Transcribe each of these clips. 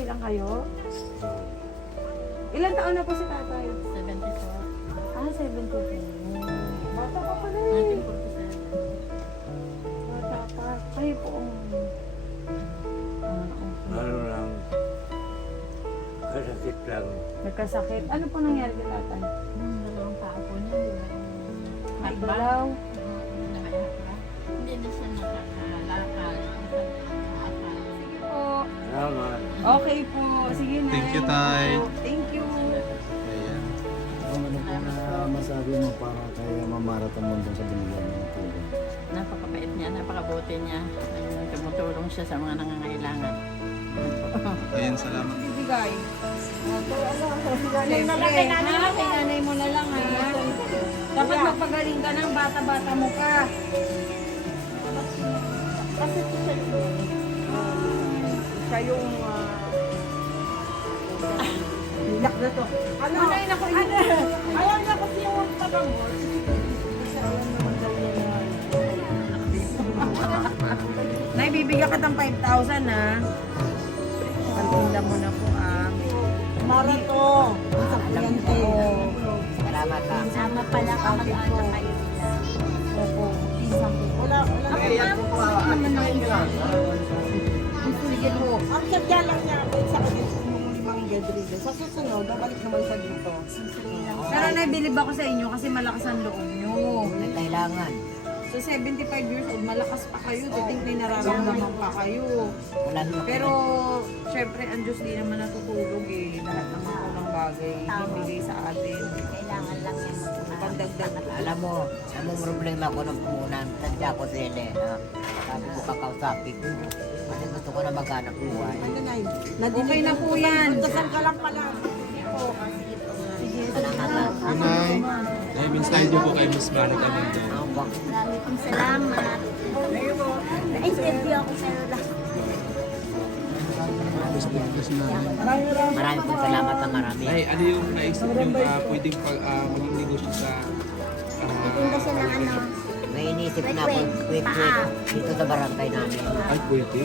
okay lang kayo? Ilan taon na po si tatay? 74. Ah, 74. Bata pa pala eh. 1947. Bata pa. Kayo po ang... Ano lang, kasakit lang. Nagkasakit. Ano po nangyari kay tatay? Dalawang paa po niya. Naigalaw. Hindi na siya nakakalakad. Po. Salamat. Okay po. Sige na. Thank you, Tay. Thank you. Ayan. Ano po na masabi mo para kay Mamaratang Mundo sa binigyan ng tulong? Napakabait niya, napakabuti niya. Tumutulong siya sa mga nangangailangan. Ayan, salamat. Bibigay. Kay nanay mo. Kay nanay mo na lang ha. Dapat magpagaling ka ng bata-bata mo ka. Kasi siya Siya yung... Hilak na to. Ano? Ay, naku. Ayaw na kasi yung tabangon. Kasi alam naman daw niya na... Nay, bibigyan ka ng 5,000 ha. Pagpinda mo na po ah. Marato. Alam ko. Salamat ha. Sama pala kamag-anak kayo nila. Opo. Wala. Sige po. Ang sadya lang niya ako sa kanya mga Rodriguez. Sa susunod, babalik naman siya dito. Pero naibilib ako sa inyo kasi malakas ang loob nyo. Kailangan. So 75 years old, malakas pa kayo. Titing may nararamdaman pa kayo. Wala naman. Pero, syempre, ang Diyos di naman natutulog eh. Lahat ng mga unang bagay, ibigay sa atin. Kailangan lang yan Pandagdag. Alam mo problema ko nung punan. Sadya ko sila. Sabi ko kakausapin ko. Kasi gusto ko na maghanap buhay. Okay na po yan. Dasal ka lang pala. Salamat ha. Kunay. Ay, minsan niyo po kay Miss Mara kami doon. Marami pong salamat. Na-interview ako sa lahat. Marami pong salamat na marami. Ay, ano yung naisip yung pwedeng maging negosyo sa... Tinda siya ng ano. May inisip na ako dito sa barangay namin. Ay, pwede.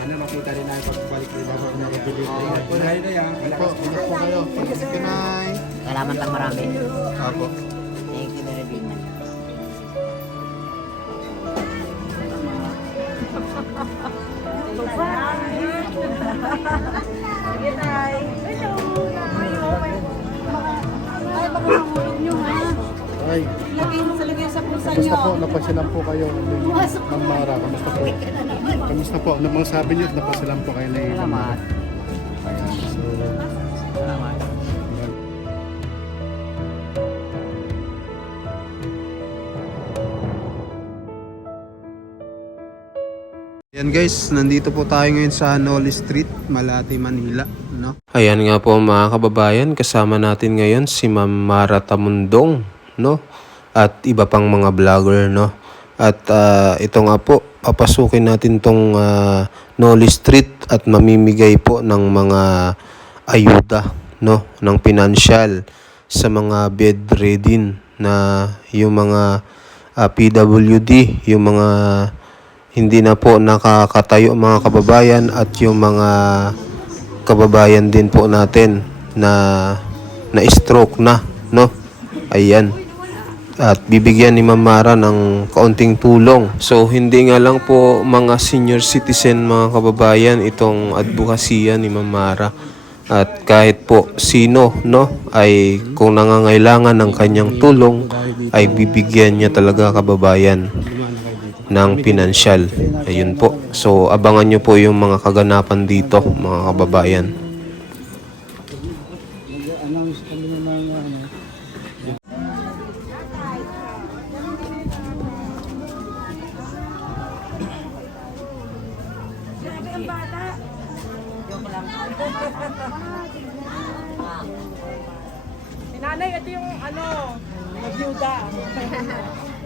Sana makita rin namin pagbalik rin ako na mabili. Kunay na yan. Malakas po. Ingat po kayo. Kunay. Salamat lang marami. Apo. Thank you very much. Sige, tay. Hello. Ay, baka mahulog nyo ha. Ay, Lagay sa pusa kamusta nyo. po? Napasilan po kayo ni Ma'am Mara. Kamusta po? Kamusta po? Ano bang sabi niyo? Napasilan po kayo ni Ma'am Mara. Ayan, so... Salamat. Yan guys, nandito po tayo ngayon sa Noli Street, Malate, Manila, no? Ayan nga po mga kababayan, kasama natin ngayon si Ma'am Mara Tamundong, no? At iba pang mga vlogger, no? At ito nga po, papasukin natin tong Noli Street at mamimigay po ng mga ayuda, no? Ng financial sa mga bedridden na yung mga PWD, yung mga hindi na po nakakatayo mga kababayan at yung mga kababayan din po natin na stroke na, no? Ayan. At bibigyan ni Ma'am Mara ng kaunting tulong. So hindi nga lang po mga senior citizen mga kababayan itong advokasya ni Ma'am Mara. At kahit po sino, no, ay kung nangangailangan ng kanyang tulong ay bibigyan niya talaga kababayan ng pinansyal. Ayun po. So, abangan nyo po yung mga kaganapan dito, mga kababayan. Announce kami ng mga Grabe ang bata. Nanay, ito yung magyuda.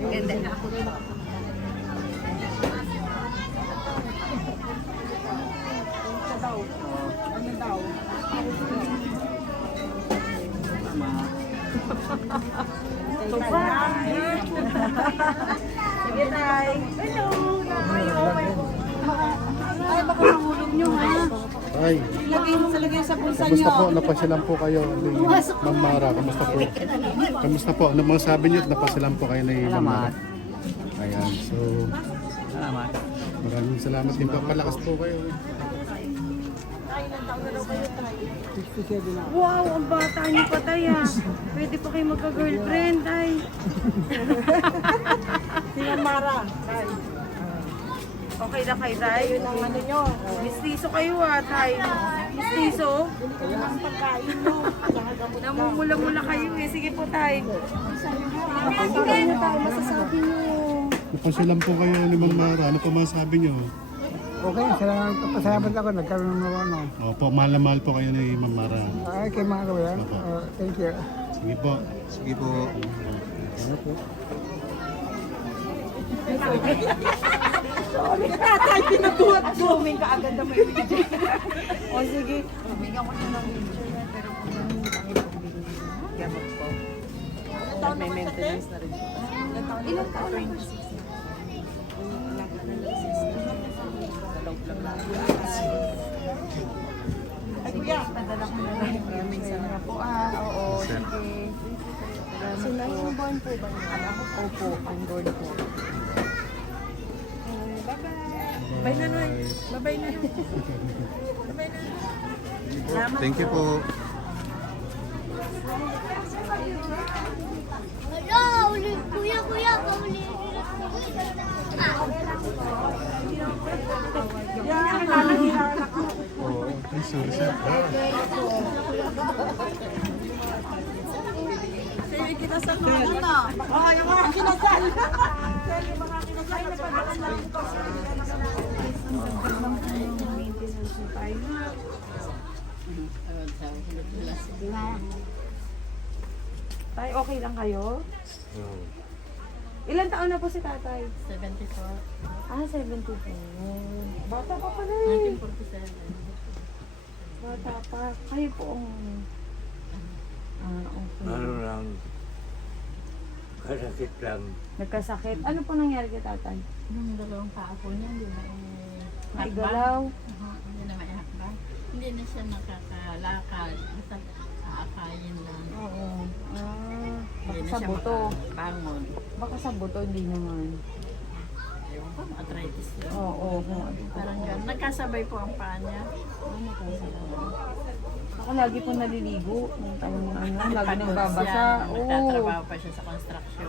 Ganda na. Ano daw? Ito pa. Sige, tay. Hello. Ay, baka mahulog nyo ha. Ay, Lagay sa bulsa kamusta nyo. po? Napasilan po kayo ni Ma'am Mara. Kamusta po? Kamusta po? Ano mga sabi niyo? Napasilan po kayo ni Ma'am Mara. Ayan, so maraming salamat din po. Palakas po kayo. Wow, ang bata niyo pa tayo. Pwede pa kayo magka-girlfriend, ay. Si Mara. Okay na kayo, tay? Yun ang ano nyo. Mistiso kayo tay. Mistiso? Yun ang pagkain nyo. Namumula-mula kayo eh. Sige po, tay. Sige na tayo, masasabi nyo. Napasilan po kayo ni Ma'am Mara. Ano po masasabi niyo? Okay, salamat ako. Nagkaroon ng ano. Opo, mahal na mahal po kayo ni Ma'am Mara. Ay, kay mga kawin. Opo. Thank you. Sige po. Sige po. Tatay, pinaguhat ko. May kaagad na may video. O sige, bigyan ko siya ng video niya. Pero kung namin gamot ko. May maintenance na rin po. Ilang taon na po siya? Ay, kuya, padala ko na lang. Maraming salamat po. Oo, sige. Sila yung born po ba niya? Opo, unborn po. Bye na nun. Bye-bye na. Bye-bye na. Salamat Thank you po. Wala, ulit. Kuya, pauli. Oo, ay sorry sir. Sige, kinasal mo na. Oh, yung mga kinasal. Sige, mga kinasal na pagkakas lang ito. Maintenance na tayo. Tay, okay lang kayo? Ilan taon na po si tatay? 74. 74. Bata pa pala eh. 1947. Bata pa. Kayo po ang... okay. Ano lang, kasakit lang. Nagkasakit. Ano po nangyari kay tatay? Yung dalawang paa po niya, hindi na Naigalaw? Hindi na maihakbang. Hindi na siya nakakalakad. Basta aakayin lang. Oo. Hindi Baka na sa siya buto. makabangon. Baka sa buto, hindi naman. Ewan ko, arthritis yun. Oo. Parang gano'n. Nagkasabay po ang paa niya. Ako lagi po naliligo. Lagi Pagod nagbabasa. siya. Oo. Nagtatrabaho pa siya sa construction.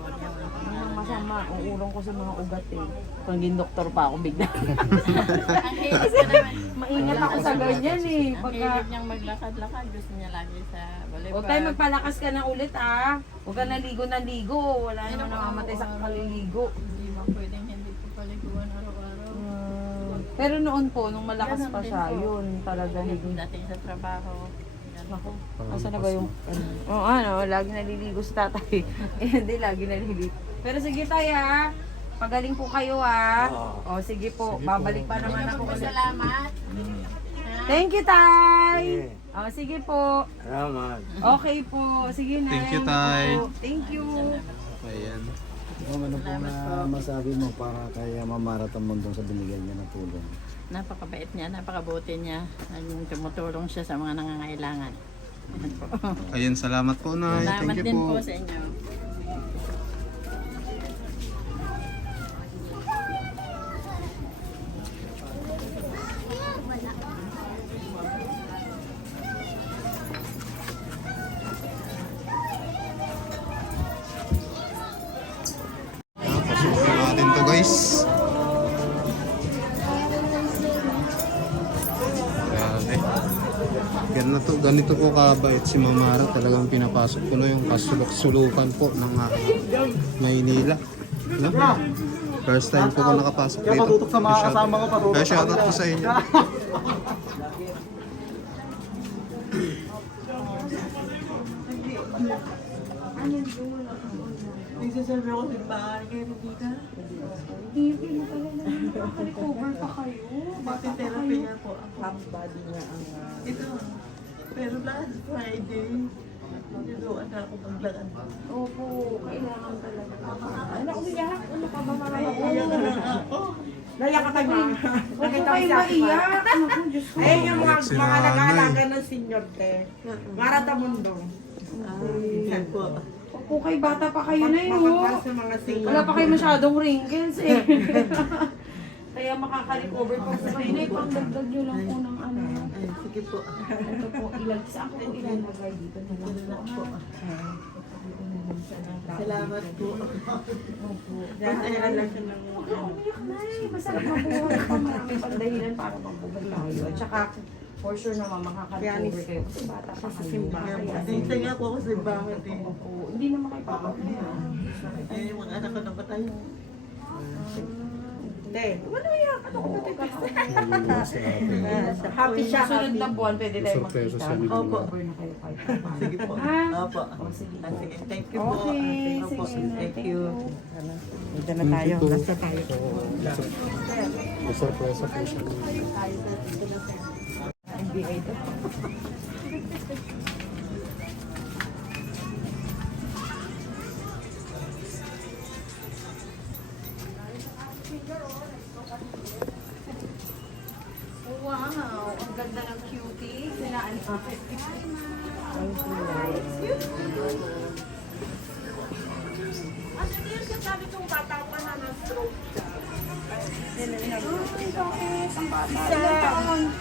Ang masama. Uurong ko sa mga ugat eh. Kung naging doktor pa ako bigla. Ang hilig ka naman. Maingat ako sa ganyan eh. Ang Pagka... hilig niyang maglakad-lakad. Gusto niya lagi sa volleyball. O tayo, magpalakas ka na ulit Huwag ka naligo. Wala naman namamatay sa kaliligo. Hindi mo pwedeng hindi po paliguan araw-araw. Pero noon po, nung malakas Ganun pa din siya, po. yun talaga. Dating sa trabaho. Ako, asa na ba yung... ano, lagi naliligo si tatay. Hindi, lagi naliligo. Pero sige tayo Pagaling po kayo O sige po, babalik pa naman ako ulit. Salamat. Thank you, Tay! O sige po. Salamat. Okay po. Sige na. Thank you, Tay. Thank you. Ayan. Ano po na masabi mo para kay Ma'am Tamundong sa binigyan niya ng tulong? Napakabait niya, napakabuti niya. Tumutulong siya sa mga nangangailangan. Ayan po. Ayan, salamat po na. Salamat Thank you din po. po sa inyo. Pasukin natin to guys. Grabe. Ganito po kabait si Ma'am Mara. Talagang pinapasok ko na yung kasulok-sulukan po ng Maynila. No? First time po ko nakapasok dito. Patutok sa mga kasama ko. Kaya shoutout po sa inyo. Nagsasabi ako din ba? Kayo nandito? Hindi mo talaga. Nakarecover pa kayo. Bakit therapy nga po ako? Half body niya ang... Ito. Pero last Friday, niluan na ako maglakad. Opo, kailangan talaga. Ano, umiyak? Ano ka ba marami? Iiyak na lang ako. Naiyak ka kay Ma. Huwag po kayo maiyak. Naku, Diyos ko. Ayun yung Iyak si mga nanay. nag-aalaga ng senior te. Marata Mundo. Ay, po. Huwag po kayo, bata pa kayo na yun. Makapal sa mga senior. Wala pa kayo masyadong wrinkles eh. Kaya makaka-recover pa sa kayo. Nay, pang dagdag nyo lang po ng ano. Ay, sige po. Ito po, saan ko po ilalagay dito na lang po. Salamat po. Dahil ay alam siya ng Huwag ka umiyak, Nay. Masarap mabuhay pa. Marami pang dahilan para mabuhay tayo. At saka, for sure naman makaka-recover kayo. Kasi bata pa sa kayo. simbahan. Kaya, Dito nga po ako sa simbahan din. Oo, hindi naman kayo papakaya. Ay, yung mga anak ko na patay. Hindi. Wala yan. Ano ko Happy siya. Susunod na buwan, pwede tayo Surpresa makita. siya ni Opo. Recover na kayo kahit pa. Sige po. Ha? Opo. O, sige po. Sige, thank you po. Okay, Opo. sige. Thank you. Dito na tayo. Basta tayo. May surpresa po siya. NBA to. Wow, ang ganda ng cutie. Sinaan pa.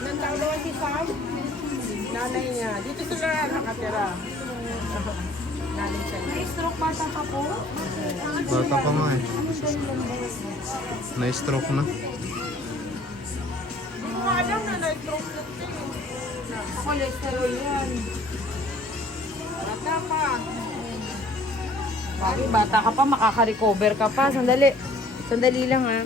Nang dalawa si Sam, nanay niya. Dito sila nakatira. Nanay siya. Na-stroke bata pa po? Bata pa nga eh. Na-stroke na. Hindi ko alam na na-stroke na siya. Cholesterol yan. Bata pa. Bakit bata ka pa, makaka-recover ka pa. Sandali. Sandali lang ha.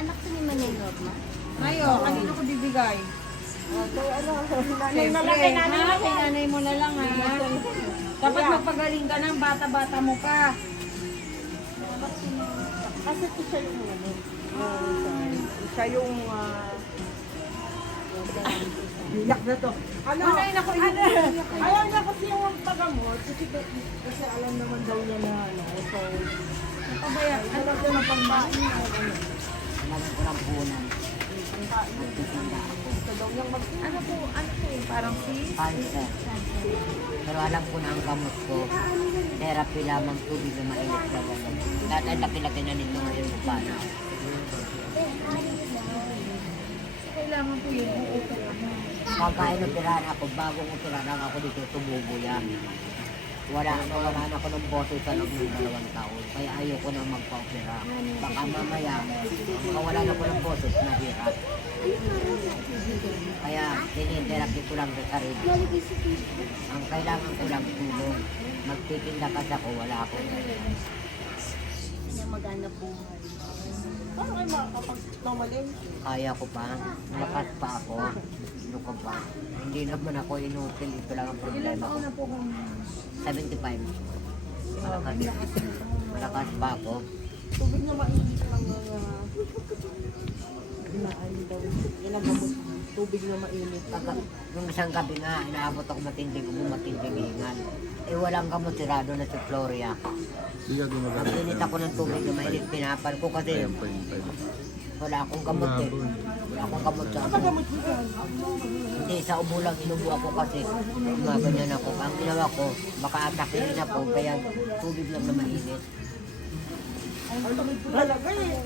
Anak ko ni Manay Norma. Mayo, kanino ko bibigay? Nanay na lang kay nanay Ha? Kay nanay mo na lang ha. Dapat magpagaling ka ng bata-bata mo pa. Kasi ito siya yung ano. Siya yung biyak na to. Ano? Ay, naku, Ayaw niya kasi yung paggamot. Kasi alam naman daw niya na ano. So, pabaya. alam niya na pangbain niya. Alam ko lang punan. Ano po, parang sis? Cancer. Pero alam ko na ang gamot ko. Therapy lamang, tubig na mainit na gano'n. Lahat ay laki-laki na nito ngayon sa pana. Kailangan po yun. Pagkain operahan ako, bagong operahan ako dito, tumubo yan. Wala na ako ng boses sa loob ng 2 taon. Kaya ayoko na magpa-opera. Baka mamaya, mawala na ko ng boses, mahirap. Kaya tinitherapy ko lang sa sarili. Ang kailangan ko lang tulong. Magtitinda kasi ako, wala ako. Hindi maghanap buhay. Paano kayo makakapag-nomalin? Kaya ko pa, lakas pa ako. Ano ko pa. Hindi naman ako inutil. Ito lang ang problema ko. 75. Malakas pa ako. Tubig na mainit lang inaayos daw. Ginagamot. Tubig na mainit. Nung isang gabi nga, inaabot ako matinding hingal. Eh walang gamot, sirado na si Floria. Ang pinit ako ng tubig na mainit, pinapan ko kasi wala akong gamot eh. Wala akong gamot sa ako. Hindi, sa ubo lang inubo ako kasi gumaganyan ako. Ang ginawa ko, baka atakin ako, kaya tubig lang na mainit. Talaga eh.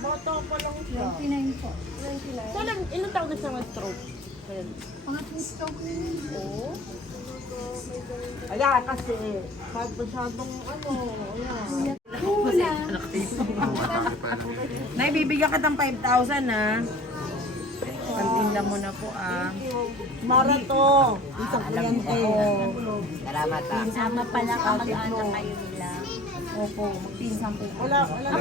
Bata pa lang siya. 29 po. Kailan, ilang taon na siya ma-stroke? Pangatlong stroke na yun. Oo. Kaya kasi, kahit masyadong ano, ayan. Wala. Nay, bibigyan ka ng 5,000 ha. Pantinda mo na po ah. Marato, isang kliyente. Salamat ah. Sama pala kamag-anak kayo nila. Opo, magpinsan po. Wala na.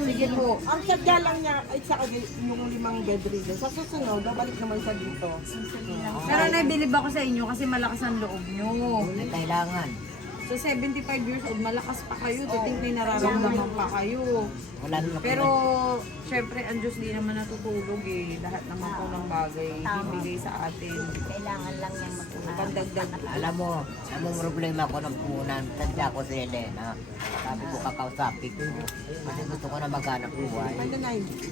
Sige po. Ang sadya lang niya, ay sa yung 5 bedridden. Sa susunod, babalik naman siya dito. Pero nabilib ako sa inyo kasi malakas ang loob nyo. May kailangan. So 75 years old, malakas pa kayo. Titing may nararamdaman pa kayo. Wala naman. Pero, syempre, ang Diyos di naman natutulog eh. Lahat naman po ng bagay ibigay sa atin. Kailangan lang niyang matulungan. Pandagdag. Alam mo, ang problema ko ng punan, tanda ko si Elena. Sabi ko kakausapin ko. Kasi gusto ko na maghanap buhay.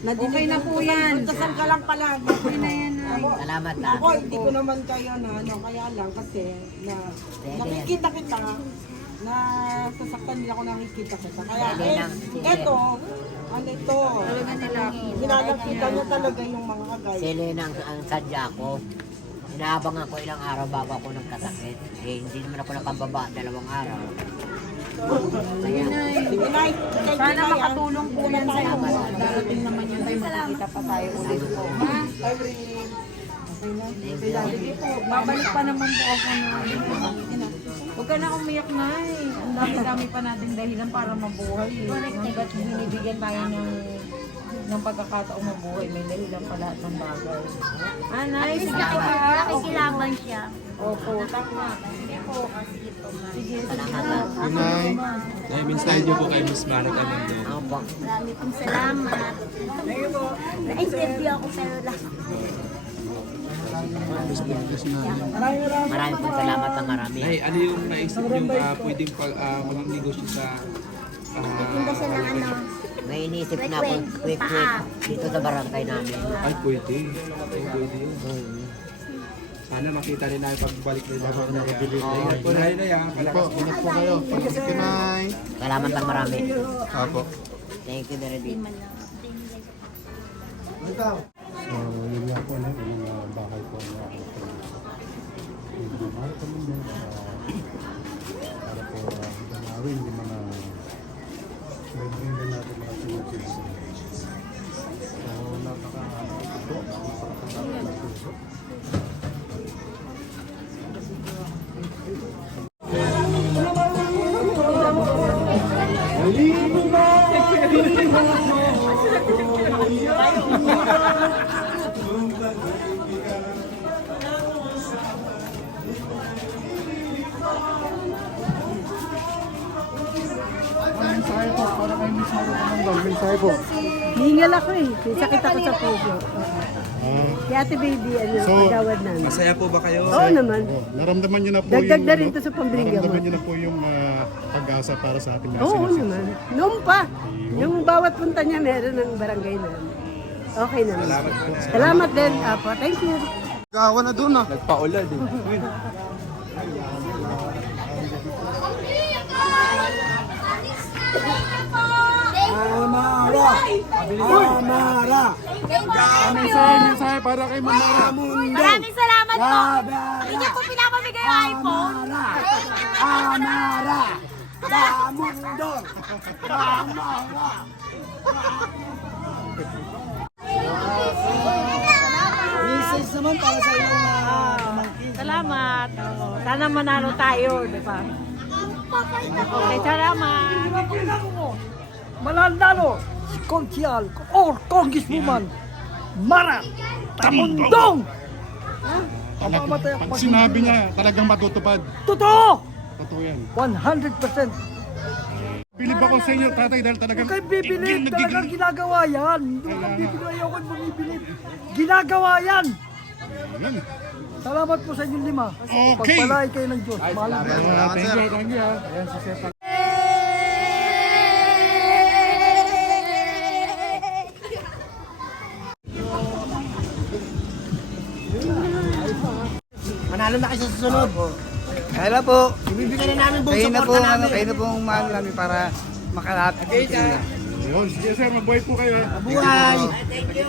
Okay na po yan. Dasal ka lang pala. Okay na yan. Salamat na. Ako, hindi ko naman kayo na ano, kaya lang kasi na nakikita kita na sasaktan nila ako nakikita kita. Kaya eto, ano ito, ginagapitan niya talaga yung mga kagaya. Si Elena ang sadya ko. Inaabangan ko ilang araw bago ako nagkasakit. Eh, hindi naman ako nakababa 2 araw. Sige, Nay. Sana makatulong po yan sa inyo. Darating naman yun tayo, makikita pa tayo ulit po. Ha? Sige po, babalik pa naman po ako na. Huwag ka na umiyak na eh. Ang dami-dami pa natin dahilan para mabuhay eh. Hanggat binibigyan tayo ng pagkakataong mabuhay, may dahilan pa lahat ng bagay. Nice. Nakikilaban siya. Opo, tama. Sige po. Sige, Salamat. Good night. Thank you po kay Miss Mara Tamando. Opo. Marami pong salamat. Na-interview ako pero lang. Maraming pong salamat ng marami. Ay, ano yung naisip yung pwedeng maging negosyo sa Tinda siya ng ano. May inisip na ako quick dito sa barangay namin. ay pwede. Ay, pwede yun. Sana makita rin namin pagbalik nila. Ingat po na rin na yan. Po, ingat po kayo. Good night. Salamat ng marami. Apo. Thank you very much. So, yun nga po na yung bahay po na ako. Yung mga kami mo para po ganawin yung mga bibigyan natin mga pinagkis. So, napakakasama ng puso. Mensahe po, para kay Miss Mara Tamando. Mensahe po. Hingal ako eh. May sakit ako sa puso. Kaya ate baby, pagawad namin. Masaya po ba kayo? Oo naman. Naramdaman niyo na po Dagdag yung na rin to sa pambilya mo. naramdaman niyo na po yung pag-asa para sa ating mga Oo sinisip. naman. Noon pa. Yung bawat punta niya meron ng barangay namin. Okay naman. Salamat din. Apo, thank you. Gawa na doon ah. Nagpa-ulan eh. Mensahe para kay Mara. Maraming salamat po. Hindi niyo po pinapamigay yung iPhone. Salamat. Sana manalo tayo, di ba? Okay, salamat. Mananalo si Conchial or Congresswoman Mara Tamundong! Pag sinabi niya, talagang matutupad. Totoo! Totoo yan. 100%. Bilib ako sa inyo, tatay, dahil talagang... Kay bibilib, talagang ginagawa yan. Hindi ko bibili, ayoko bumibilib. Ginagawa yan! Yan. Salamat po sa inyong 5. Okay. Pagpalain kayo ng Diyos. Mahal na. Thank you, thank you. Ayan, si Sepa. Manalo na kayo sa susunod. Kaya na po. Ibibigay na namin buong support namin. Kayo na po ang mahal namin para makalapit. Okay, sir. Yun, sige sir, mabuhay po kayo. Buhay! Thank you.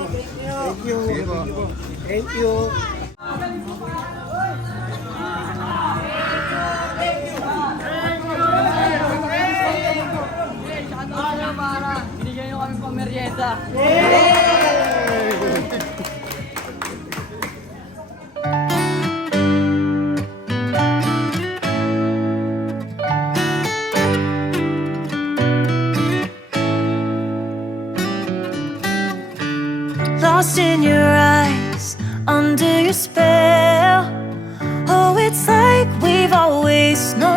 Thank you. Thank you. Binigyan nyo kami pang merienda. lost in your eyes, under your spell. Oh, it's like we've always known.